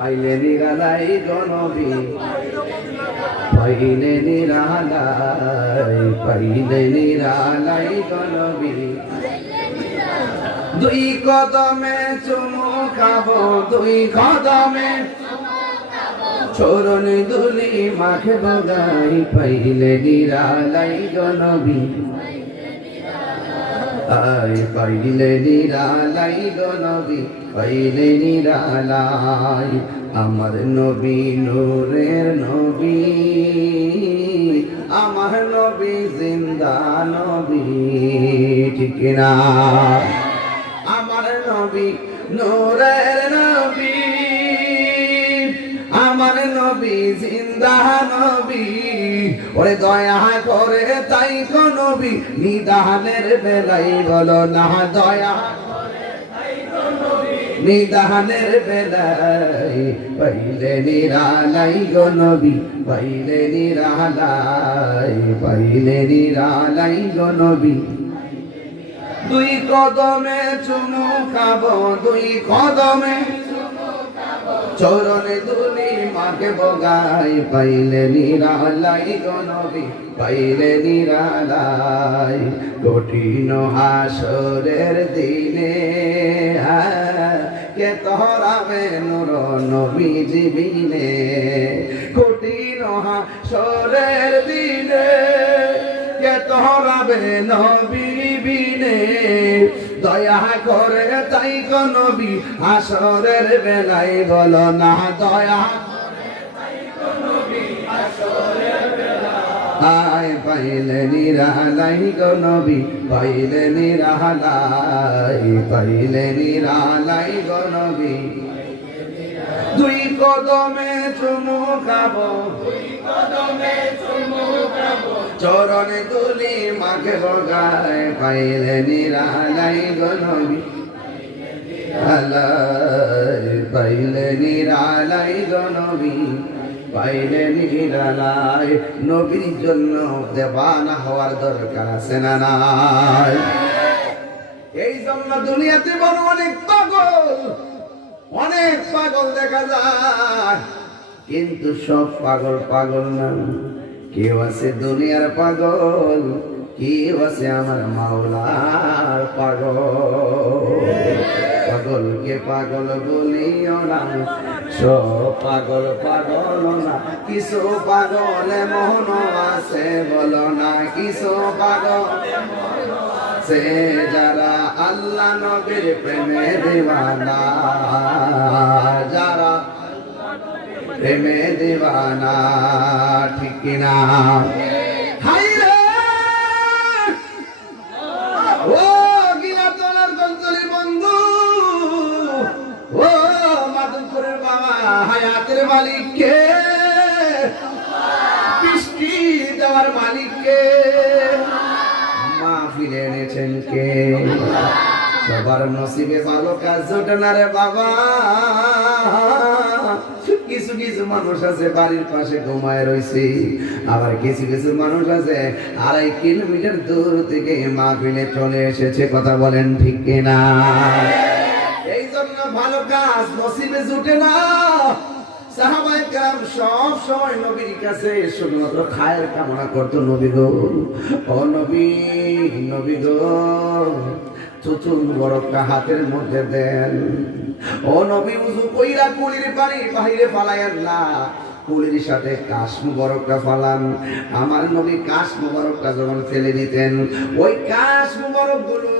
পাইলে নিরালাই গনবী পাইলে নিরালাই গনবী দুই কদমে চুমু খাবো দুই কদমে চরণ দুলি মাখে বগাই পাইলে নিরালাই গনবী আই পাইলে নিরালাই গনবী পাইলে নিরালাই আমার নবী নূরের নবী আমার নবী জিন্দা নবী ঠিক না আমার নবী নূরের নবী আমার নবী জিন্দা নবী ওরে দয়া করে তাই কো নবী নিদানের বেলাই বলো না দয়া নিদানের বেলাই পাইলে নিরালাই গো নবী পাইলে নিরালাই গো নবী দুই কদমে চুমু খাবো দুই কদমে চরণে দুলি মাকে বগাই পাইলে নিরালাই গো নবী পাইলে নিরালাই কঠিন হাসরের দিনে কে তোরাবে নূর নবী জীবিনে কঠিন হাসরের দিনে কে তোরাবে নবী বিনে দয়া করে তাই গো নবী হাসরের বেলায় বলো না দয়া আয় পাইলে নিরালাই গো নবী পাইলে নিরালাই গো নবী দুই কদমে চুমু খাবো চরণে তুলি মাকে বগায় পাইলে নিরালাই গো নবী পাইলে নিরালাই গো নবী পাইলে নিরালাই নবীর জন্য দেবানা হওয়ার দরকার আছে না নাই এই জন্য দুনিয়াতে বড় অনেক পাগল দেখা যায় কিন্তু সব পাগল না কেউ আছে দুনিয়ার পাগল কেউ আছে আমার মাওলার পাগল পাগলকে পাগল বলিও না সব পাগল না কিছু পাগল মন আছে বলো না কিছু পাগল সে যারা আল্লাহ নবীর প্রেমে দিওয়ানা যারা প্রেমে দিওয়ানা ঠিক না ও গিলাতলার গঞ্জলির বন্ধু ও মাদুপুরের বাবা হায়াতের মালিককে বৃষ্টি দেওয়ার মালিককে মাহফিলে এনেছেন কে সবার নসিবে ভালো কাজ জোটে না রে বাবা কিছু কিছু মানুষ আছে বাড়ির পাশে ঘুমায় রয়েছে আবার কিছু কিছু মানুষ আছে 2.5 কিলোমিটার দূর থেকে মাহফিলে চলে এসেছে কথা বলেন ঠিক কিনা এই জন্য ভালো কাজ নসিবে জুটে না সাহাবায়ে কেরাম সব সময় নবীর কাছে শুধুমাত্র খায়ের কামনা করতো নবী গো ও নবী গো চুচুন বরকটা হাতের মধ্যে দেন ও নবী উযু কইরা কুলির পানি বাহিরে ফালায়েন না কুলির সাথে কাশ মুবারকটা ফালান আমার নবী কাশ মুবারকটা যখন ফেলে দিতেন ওই কাশ মুবারক গুলো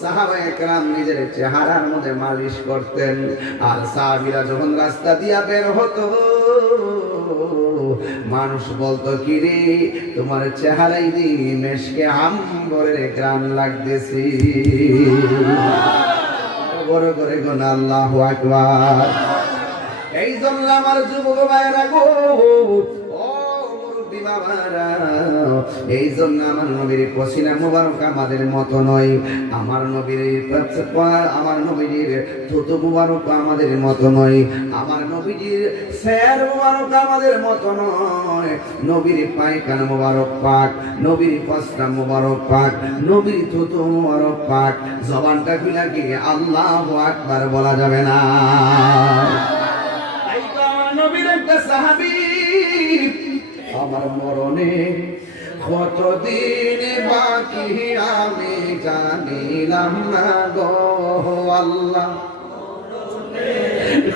সাহাবায়ে কেরাম নিজের চেহারার মধ্যে মালিশ করতেন আর সাহাবীরা যখন রাস্তা দিয়া বের হতো মানুষ বলতো কি রে তোমার চেহারাই দি মেশকে আম্বরের গ্রাম লাগতেছি বড় করে গোনা আল্লাহু আকবার এই জন্য আমার যুবক ভাইরা গো ও মুরব্বি বাবারা এই জন্য আমার নবীর পসিনা মুবারক আমাদের মত নয় আমার নবীর থুতু মুবারক আমাদের মত নয় আমার নবীর ফের মুবারক আমাদের মত নয় নবীর পায়খানা মুবারক পাক নবীর পসনা মুবারক পাক নবীর থুতু মুবারক পাক জবানটা খুলে কি আল্লাহু আকবার বলা যাবে না সাহাবী আমার মরণে কতদিন বাকি আমি জানিলাম না গো আল্লাহ,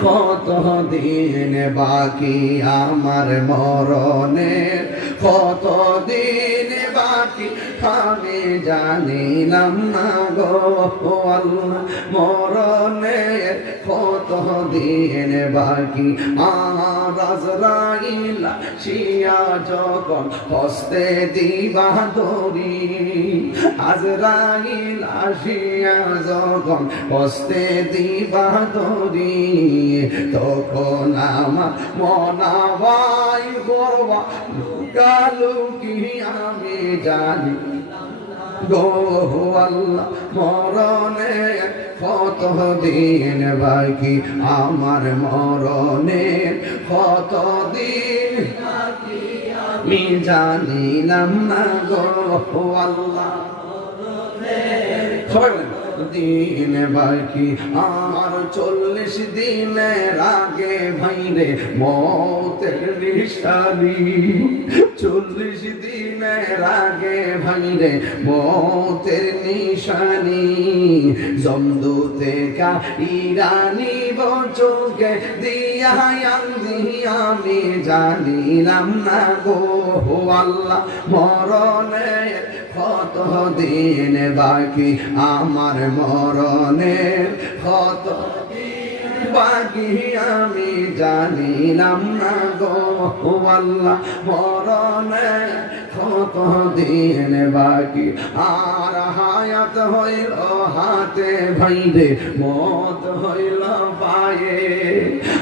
কতদিন বাকি আমার মরণে, কতদিন বাকি আমি জানিলাম না গো আল্লাহ, মরণে কতদিন বাকি। আর আজরাইল আসিয়া যখন হস্তে দিবা দড়ি, আজরাইল আসিয়া যখন হস্তে দিবা দড়ি, তখন আমার মনাবাই করবা লুকালুকি আমি জানি গো আল্লাহ, মরণে কতদিন বাকি আমার মরণে, কতদিন আমি জানিলাম না গো আল্লাহ। সবাই বলেন দিন বাকি আর 40 দিনের আগে ভাইরে মৌতের নিশানি, 40 দিনের আগে ভাইরে মৌতের নিশানি, জমদূতে ইরানি চোখে দিয়া আমি জানিলাম না গো আল্লাহ, মরণে কতদিন বাকি আমার মরণে, কত বাকি আমি জানিলাম না গো আল্লাহ, মরণে কতদিন বাকি। আর হায়াত হইল হাতে ভাইরে মত হইল পায়ে,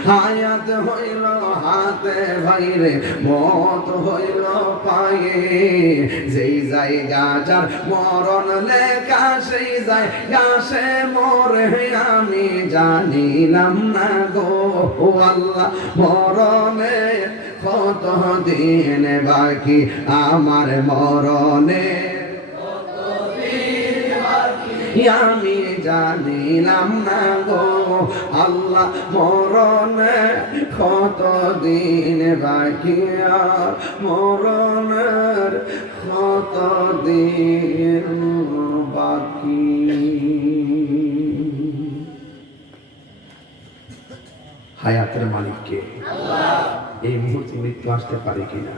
হায়াত হইল হাতে ভাইরে মত হইল পায়ে, যেই জায়গা যার মরণ লেখা সেই জায়গা সে মরে আমি জানিলাম না গো আল্লাহ, মরণে কতদিন বাকি আমার মরণে, আমি জানিলাম না গো আল্লাহ, মরণে কতদিন বাকি আর মরণের কতদিন বাকি। হায়াতের মালিককে এই মুহূর্তে মৃত্যু আসতে পারে কিনা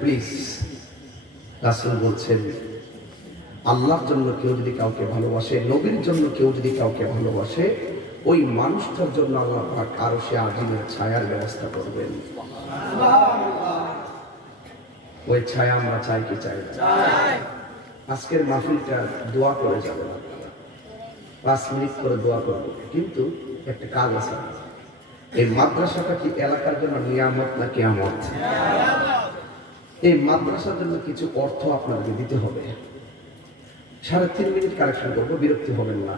প্লিজ। রাসূল বলছেন আল্লাহর জন্য কেউ যদি কাউকে ভালোবাসে, নবীর জন্য কেউ যদি কাউকে ভালোবাসে, ওই মানুষটার জন্য আল্লাহ পাক আরশে আজিমের ছায়ার ব্যবস্থা করবেন। ওই ছায়া আমরা চাই কি চাই না? আজকের মাহফিলটা দোয়া করে যাবে না, 5 মিনিট করে দোয়া করবো, কিন্তু একটা কাজ আছে। এই মাদ্রাসাটা কি এলাকার জন্য নিয়ামত না কিয়ামত? এই মাদ্রাসার জন্য কিছু অর্থ আপনাদেরকে দিতে হবে। 3.5 মিনিট কালেকশন করবো, বিরক্তি হবেন না।